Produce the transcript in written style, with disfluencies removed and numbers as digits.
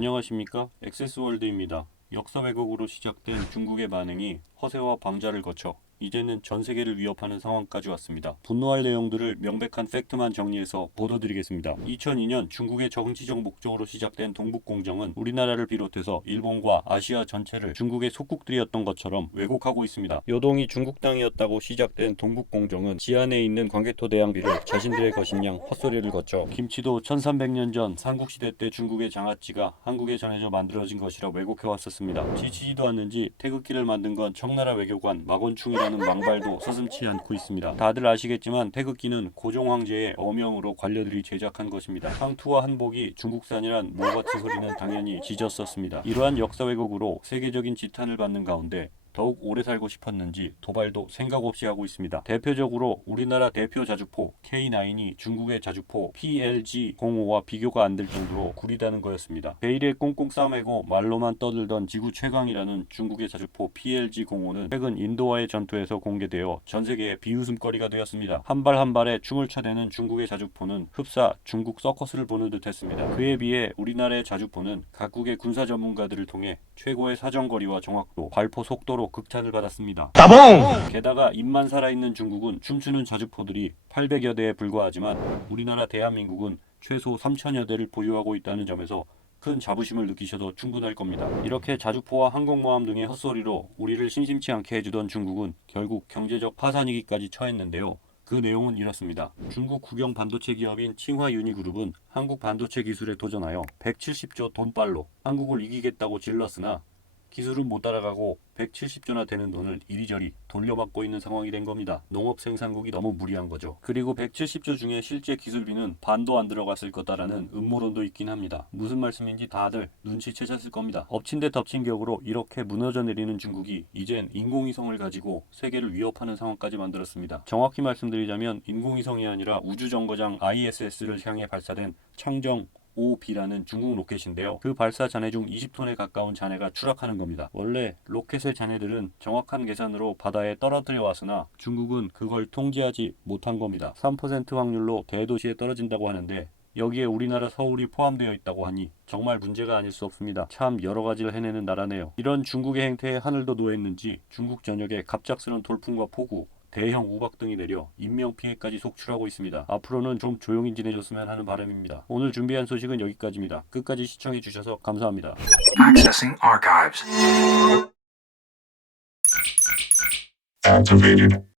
안녕하십니까? 액세스월드입니다. 역사 왜곡으로 시작된 중국의 반응이 허세와 방자를 거쳐 이제는 전 세계를 위협하는 상황까지 왔습니다. 분노할 내용들을 명백한 팩트만 정리해서 보도드리겠습니다. 2002년 중국의 정치적 목적으로 시작된 동북공정은 우리나라를 비롯해서 일본과 아시아 전체를 중국의 속국들이었던 것처럼 왜곡하고 있습니다. 요동이 중국 땅이었다고 시작된 동북공정은 지안에 있는 광개토 대왕비를 자신들의 것인 양 헛소리를 거쳐 김치도 1300년 전 삼국시대 때 중국의 장아찌가 한국에 전해져 만들어진 것이라 왜곡해왔었습니다. 지치지도 않는지 태극기를 만든 건 청나라 외교관 마곤충이라는 망발도 서슴지 않고 있습니다. 다들 아시겠지만 태극기는 고종 황제의 어명으로 관료들이 제작한 것입니다. 상투와 한복이 중국산이란 뭐 같은 소리는 당연히 짖었었습니다. 이러한 역사 왜곡으로 세계적인 지탄을 받는 가운데 더욱 오래 살고 싶었는지 도발도 생각 없이 하고 있습니다. 대표적으로 우리나라 대표 자주포 K9이 중국의 자주포 PLG-05와 비교가 안 될 정도로 구리다는 거였습니다. 베일에 꽁꽁 싸매고 말로만 떠들던 지구 최강이라는 중국의 자주포 PLG-05는 최근 인도와의 전투에서 공개되어 전 세계의 비웃음거리가 되었습니다. 한 발 한 발에 춤을 춰대는 중국의 자주포는 흡사 중국 서커스를 보는 듯했습니다. 그에 비해 우리나라의 자주포는 각국의 군사 전문가들을 통해 최고의 사정거리와 정확도, 발포 속도로 극찬을 받았습니다. 따봉! 게다가 입만 살아있는 중국은 춤추는 자주포들이 800여 대에 불과하지만 우리나라 대한민국은 최소 3000여 대를 보유하고 있다는 점에서 큰 자부심을 느끼셔도 충분할 겁니다. 이렇게 자주포와 항공모함 등의 헛소리로 우리를 심심치 않게 해주던 중국은 결국 경제적 파산위기까지 처했는데요. 그 내용은 이렇습니다. 중국 국영 반도체 기업인 칭화유니그룹은 한국 반도체 기술에 도전하여 170조 돈빨로 한국을 이기겠다고 질렀으나 기술은 못 따라가고 170조나 되는 돈을 이리저리 돌려받고 있는 상황이 된 겁니다. 농업 생산국이 너무 무리한 거죠. 그리고 170조 중에 실제 기술비는 반도 안 들어갔을 거다라는 음모론도 있긴 합니다. 무슨 말씀인지 다들 눈치채셨을 겁니다. 엎친 데 덮친 격으로 이렇게 무너져 내리는 중국이 이젠 인공위성을 가지고 세계를 위협하는 상황까지 만들었습니다. 정확히 말씀드리자면 인공위성이 아니라 우주정거장 ISS를 향해 발사된 창정 5B라는 중국 로켓인데요. 그 발사 잔해 중 20톤에 가까운 잔해가 추락하는 겁니다. 원래 로켓의 잔해들은 정확한 계산으로 바다에 떨어뜨려 왔으나 중국은 그걸 통제하지 못한 겁니다. 3% 확률로 대도시에 떨어진다고 하는데 여기에 우리나라 서울이 포함되어 있다고 하니 정말 문제가 아닐 수 없습니다. 참 여러 가지를 해내는 나라네요. 이런 중국의 행태에 하늘도 노했는지 중국 전역에 갑작스런 돌풍과 폭우, 대형 우박 등이 내려 인명피해까지 속출하고 있습니다. 앞으로는 좀 조용히 지내줬으면 하는 바람입니다. 오늘 준비한 소식은 여기까지입니다. 끝까지 시청해주셔서 감사합니다. Accessing archives. Activated.